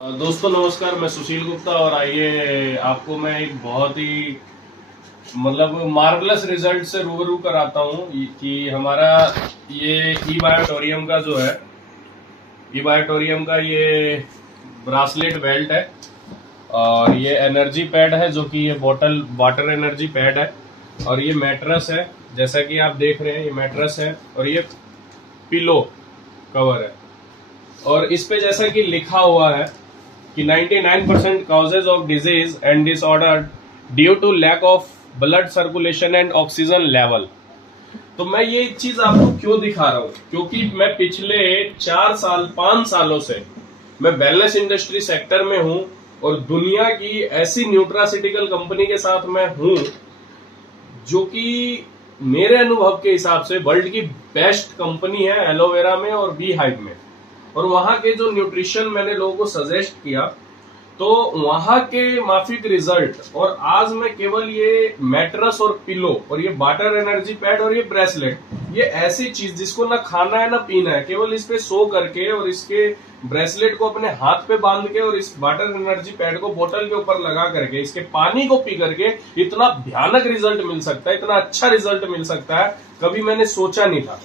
दोस्तों नमस्कार, मैं सुशील गुप्ता और आइए आपको मैं एक बहुत ही मार्वलस रिजल्ट से रूबरू कराता हूँ कि हमारा ये ई बायोटोरियम का जो है ई बायोटोरियम का ये ब्रासलेट बेल्ट है और ये एनर्जी पैड है जो कि ये बॉटल वाटर एनर्जी पैड है और ये मैट्रेस है। जैसा कि आप देख रहे हैं ये मैट्रेस है और ये पिलो कवर है और इस पे जैसा कि लिखा हुआ है कि 99% causes of disease and disorder due to lack of blood circulation and oxygen level। तो मैं ये चीज आपको क्यों दिखा रहा हूँ, क्योंकि मैं पिछले 5 सालों से मैं वेलनेस इंडस्ट्री सेक्टर में हूँ और दुनिया की ऐसी न्यूट्रासिटिकल कंपनी के साथ मैं हूँ जो कि मेरे अनुभव के हिसाब से वर्ल्ड की बेस्ट कंपनी है एलोवेरा में और बी हाइव में। और वहां के जो न्यूट्रिशन मैंने लोगों को सजेस्ट किया तो वहां के माफिक रिजल्ट, और आज मैं केवल ये मैट्रेस और पिलो और ये वाटर एनर्जी पैड और ये ब्रेसलेट, ये ऐसी चीज जिसको ना खाना है ना पीना है, केवल इस पे सो करके और इसके ब्रेसलेट को अपने हाथ पे बांध के और इस वाटर एनर्जी पैड को बोतल के ऊपर लगा करके इसके पानी को पी करके इतना भयानक रिजल्ट मिल सकता है, इतना अच्छा रिजल्ट मिल सकता है, कभी मैंने सोचा नहीं था।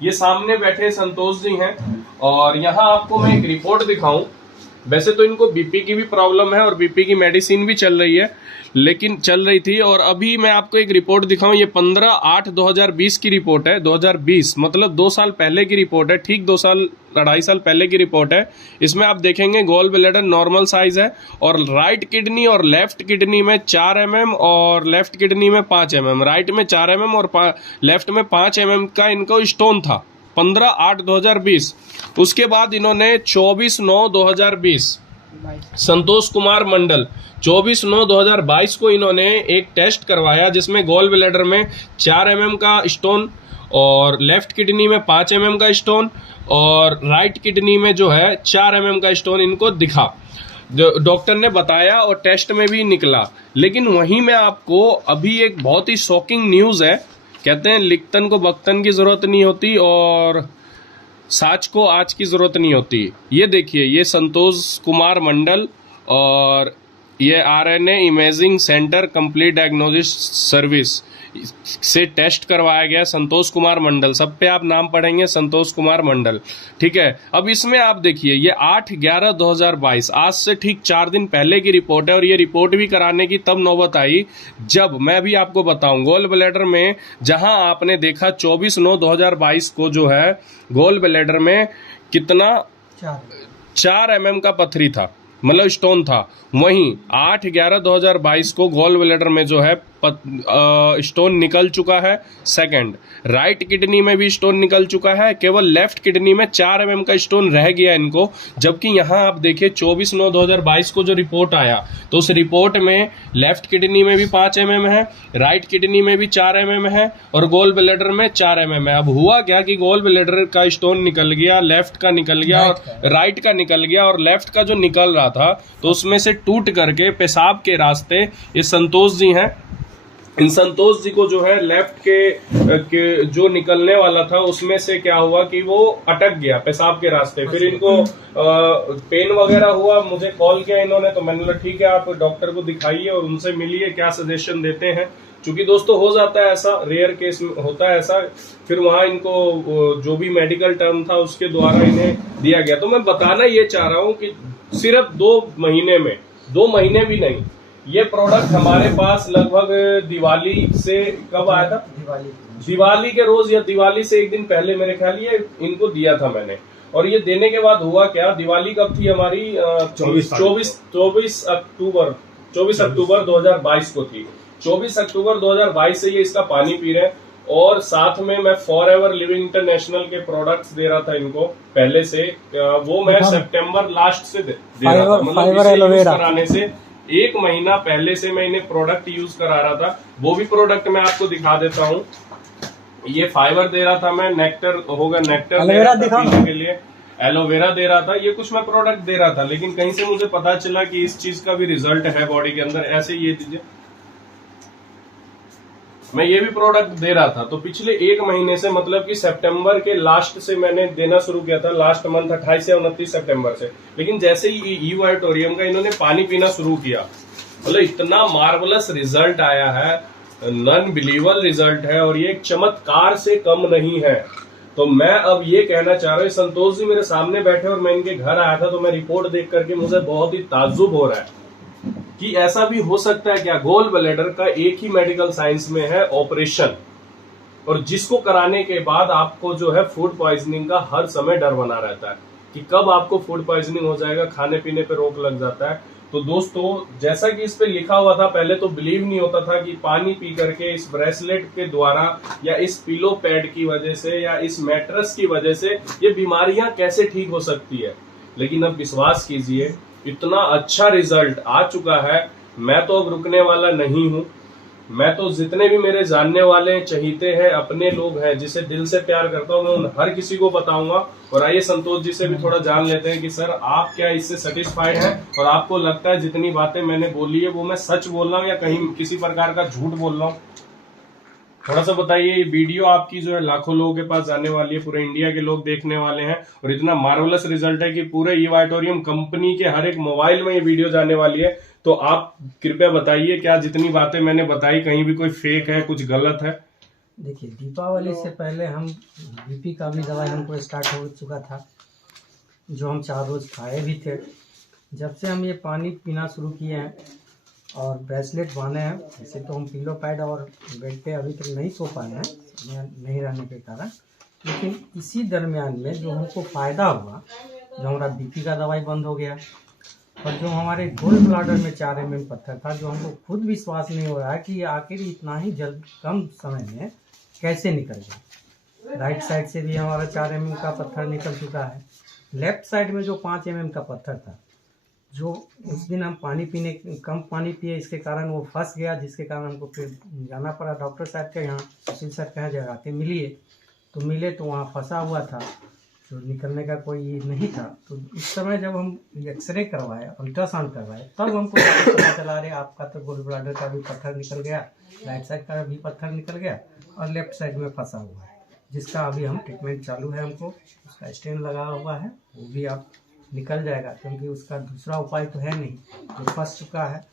ये सामने बैठे संतोष जी हैं और यहाँ आपको मैं एक रिपोर्ट दिखाऊं। वैसे तो इनको बीपी की भी प्रॉब्लम है और बीपी की मेडिसिन भी चल रही है, लेकिन चल रही थी। और अभी मैं आपको एक रिपोर्ट दिखाऊं, ये 15/8/2020 की रिपोर्ट है। 2020 मतलब 2 साल पहले की रिपोर्ट है, ठीक 2 साल 2.5 साल पहले की रिपोर्ट है। इसमें आप देखेंगे गॉल ब्लैडर नॉर्मल साइज है और राइट किडनी और लेफ्ट किडनी में 4 mm और लेफ्ट किडनी में 5 mm, राइट में 4 mm और लेफ्ट में 5 mm का इनको स्टोन था 15/8/2020। उसके बाद इन्होंने 24/9/2020 संतोष कुमार मंडल 24/9/2022 को इन्होंने एक टेस्ट करवाया जिसमें गॉल ब्लैडर में 4 mm का स्टोन और लेफ्ट किडनी में 5 mm का स्टोन और राइट किडनी में जो है 4 mm का स्टोन इनको दिखा, डॉक्टर ने बताया और टेस्ट में भी निकला। लेकिन वहीं में आपको अभी एक बहुत ही शॉकिंग न्यूज है। कहते हैं लिखतन को बख्तन की जरूरत नहीं होती और साच को आज की जरूरत नहीं होती। ये देखिए, ये संतोष कुमार मंडल और ये RNA imaging centre complete diagnosis service से टेस्ट करवाया गया संतोष कुमार मंडल। सब पे आप नाम पढ़ेंगे संतोष कुमार मंडल, ठीक है। अब इसमें आप देखिए ये 8/11/2022 आज से ठीक 4 दिन पहले की रिपोर्ट है और ये रिपोर्ट भी कराने की तब नौबत आई जब मैं भी आपको बताऊं गॉल ब्लैडर में जहां आपने देखा 24/9/2022 को जो है गॉल ब्लैडर में कितना 4 mm का पथरी था, मतलब स्टोन था। वहीं 8/11/2022 को गॉल ब्लैडर में जो है स्टोन निकल चुका है। सेकंड, राइट किडनी में भी स्टोन निकल चुका है, केवल लेफ्ट किडनी में 4 mm का स्टोन रह गया इनको। जबकि यहाँ आप देखिए 24/9/2022 को जो रिपोर्ट आया तो उस रिपोर्ट में लेफ्ट किडनी में भी 5 mm है, राइट किडनी में भी 4 mm है और गॉल ब्लैडर में 4 mm है। अब हुआ क्या कि गॉल ब्लैडर का स्टोन निकल गया, लेफ्ट का निकल गया और राइट का निकल गया, और लेफ्ट का जो निकल रहा था तो उसमें से टूट करके पेशाब के रास्ते ये संतोष जी हैं, इन संतोष जी को जो है लेफ्ट के जो निकलने वाला था उसमें से क्या हुआ कि वो अटक गया पेशाब के रास्ते। फिर इनको पेन वगैरह हुआ, मुझे कॉल किया इन्होंने, तो मैंने बोला ठीक है आप डॉक्टर को दिखाइए और उनसे मिलिए, क्या सजेशन देते हैं। क्योंकि दोस्तों हो जाता है ऐसा, रेयर केस में होता है ऐसा। फिर वहां इनको जो भी मेडिकल टर्म था उसके द्वारा इन्हें दिया गया। तो मैं बताना ये चाह रहा हूँ कि सिर्फ 2 महीने में, 2 महीने भी नहीं, ये प्रोडक्ट हमारे पास लगभग दिवाली से कब आया था, दिवाली के रोज या दिवाली से 1 दिन पहले मेरे ख्याल ये इनको दिया था मैंने। और ये देने के बाद हुआ क्या, दिवाली कब थी हमारी 24 अक्टूबर 2022 को थी। 24 अक्टूबर 2022 से ये इसका पानी पी रहे हैं और साथ में मैं फॉर एवर लिविंग इंटरनेशनल के प्रोडक्ट्स दे रहा था इनको पहले से। वो मैं सितंबर लास्ट से दे रहा था, मतलब यूज कराने से 1 महीना पहले से मैं इन्हें प्रोडक्ट यूज करा रहा था। वो भी प्रोडक्ट मैं आपको दिखा देता हूँ। ये फाइबर दे रहा था मैं, नेक्टर होगा, नेक्टर पीने के लिए, एलोवेरा दे रहा था, ये कुछ मैं प्रोडक्ट दे रहा था। लेकिन कहीं से मुझे पता चला कि इस चीज का भी रिजल्ट है बॉडी के अंदर। ऐसे ये दीजिए, मैं ये भी प्रोडक्ट दे रहा था, तो पिछले 1 महीने से, मतलब कि सितंबर के लास्ट से मैंने देना शुरू किया था, लास्ट मंथ 28 या 29 सितंबर से। लेकिन जैसे ही ई वाइटोरियम का इन्होंने पानी पीना शुरू किया, मतलब इतना मार्वलस रिजल्ट आया है, नॉन बिलीवेबल रिजल्ट है, और ये एक चमत्कार से कम नहीं है। तो मैं अब ये कहना चाह रहा हूँ, संतोष जी मेरे सामने बैठे और मैं इनके घर आया था, तो मैं रिपोर्ट देख करके मुझे बहुत ही ताज्जुब हो रहा है कि ऐसा भी हो सकता है क्या। गोल ब्लैडर का एक ही मेडिकल साइंस में है ऑपरेशन, और जिसको कराने के बाद आपको जो है फूड पॉइजनिंग का हर समय डर बना रहता है कि कब आपको फूड पॉइजनिंग हो जाएगा, खाने पीने पे रोक लग जाता है। तो दोस्तों, जैसा कि इस पे लिखा हुआ था, पहले तो बिलीव नहीं होता था कि पानी पी करके इस ब्रेसलेट के द्वारा या इस पिलो पैड की वजह से या इस मैट्रेस की वजह से ये बीमारियां कैसे ठीक हो सकती है। लेकिन अब विश्वास कीजिए, इतना अच्छा रिजल्ट आ चुका है, मैं तो अब रुकने वाला नहीं हूं। मैं तो जितने भी मेरे जानने वाले, चहीते हैं, अपने लोग हैं, जिसे दिल से प्यार करता हूं, मैं उन हर किसी को बताऊंगा। और आइए संतोष जी से भी थोड़ा जान लेते हैं कि सर, आप क्या इससे सेटिस्फाइड हैं, और आपको लगता है जितनी बातें मैंने बोली है वो मैं सच बोल रहा हूँ या कहीं किसी प्रकार का झूठ बोल रहा हूँ। थोड़ा सा बताइए। ये वीडियो आपकी जो है लाखों लोगों के पास जाने वाली है, पूरे इंडिया के लोग देखने वाले हैं, और इतना मार्वलस रिजल्ट है कि पूरे ई वाइटोरियम कंपनी के हर एक मोबाइल में ये वीडियो जाने वाली है। तो आप कृपया बताइए, क्या जितनी बातें मैंने बताई कहीं भी कोई फेक है, कुछ गलत है? देखिए, दीपावली से पहले हम बीपी का भी दवाई हमको स्टार्ट हो चुका था, जो हम 4 रोज खाए भी थे। जब से हम ये पानी पीना शुरू किए हैं और ब्रेसलेट बांधे हैं, वैसे तो हम पिलो पैड और बेड पे अभी तक नहीं सो पाए हैं नहीं रहने के कारण, लेकिन इसी दरमियान में जो हमको फ़ायदा हुआ, जो हमारा बीपी का दवाई बंद हो गया, और जो हमारे गोल ब्लाडर में 4 mm पत्थर था, जो हमको खुद विश्वास नहीं हो रहा है कि ये आखिर इतना ही जल्द कम समय में कैसे निकल गया। राइट साइड से भी हमारा 4 mm का पत्थर निकल चुका है। लेफ्ट साइड में जो 5 mm का पत्थर था, जो उस दिन हम कम पानी पिए, इसके कारण वो फंस गया, जिसके कारण हमको फिर जाना पड़ा डॉक्टर साहब के यहाँ। सुशील सर कहाँ जगह आते मिले तो वहाँ फंसा हुआ था, तो निकलने का कोई नहीं था। तो उस समय जब हम एक्सरे करवाए, अल्ट्रासाउंड करवाए, तब हमको पता चला, रहे आपका तो गोल ब्लाडर का भी पत्थर निकल गया, राइट साइड का भी पत्थर निकल गया, और लेफ्ट साइड में फंसा हुआ है, जिसका अभी हम ट्रीटमेंट चालू है। हमको उसका स्टेन लगा हुआ है, वो भी आप निकल जाएगा, क्योंकि उसका दूसरा उपाय तो है नहीं, जो फंस चुका है।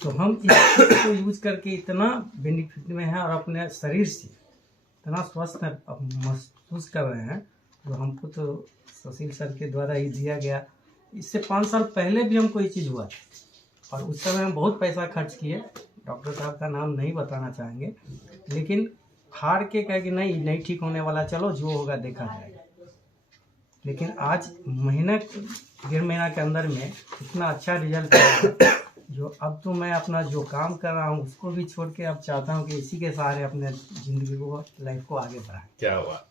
तो हम इस चीज़ को यूज करके इतना बेनिफिट में है, और अपने शरीर से इतना स्वस्थ महसूस कर रहे हैं, जो हमको तो सुशील सर के द्वारा ही दिया गया। इससे 5 साल पहले भी हमको ये चीज़ हुआ था, और उस समय हम बहुत पैसा खर्च किए। डॉक्टर साहब का नाम नहीं बताना चाहेंगे, लेकिन हार के कहे कि नहीं ठीक होने वाला, चलो जो होगा देखा जाएगा। लेकिन आज 1.5 महीना के अंदर में इतना अच्छा रिजल्ट आया, जो अब तो मैं अपना जो काम कर रहा हूँ उसको भी छोड़ के अब चाहता हूँ कि इसी के सहारे अपने जिंदगी को, लाइफ को आगे बढ़ाएं। क्या बात।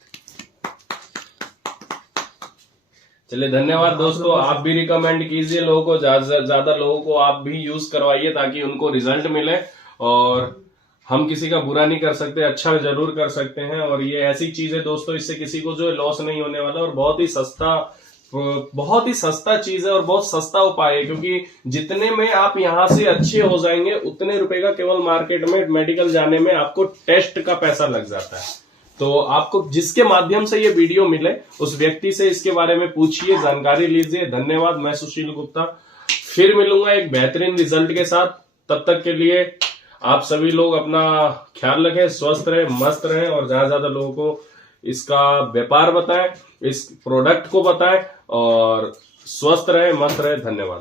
चलिए, धन्यवाद दोस्तों। आप भी रिकमेंड कीजिए लोगों को, ज्यादा लोगों को आप भी यूज करवाइए, ताकि उनको रिजल्ट मिले। और हम किसी का बुरा नहीं कर सकते, अच्छा जरूर कर सकते हैं। और ये ऐसी चीज है दोस्तों, इससे किसी को जो लॉस नहीं होने वाला, और बहुत ही सस्ता चीज है, और बहुत सस्ता उपाय है। क्योंकि जितने में आप यहाँ से अच्छे हो जाएंगे, उतने रुपए का केवल मार्केट में मेडिकल जाने में आपको टेस्ट का पैसा लग जाता है। तो आपको जिसके माध्यम से ये वीडियो मिले, उस व्यक्ति से इसके बारे में पूछिए, जानकारी लीजिए। धन्यवाद। मैं सुशील गुप्ता फिर मिलूंगा एक बेहतरीन रिजल्ट के साथ। तब तक के लिए आप सभी लोग अपना ख्याल रखें, स्वस्थ रहें, मस्त रहें, और ज्यादा लोगों को इसका व्यापार बताएं, इस प्रोडक्ट को बताएं, और स्वस्थ रहें, मस्त रहें। धन्यवाद।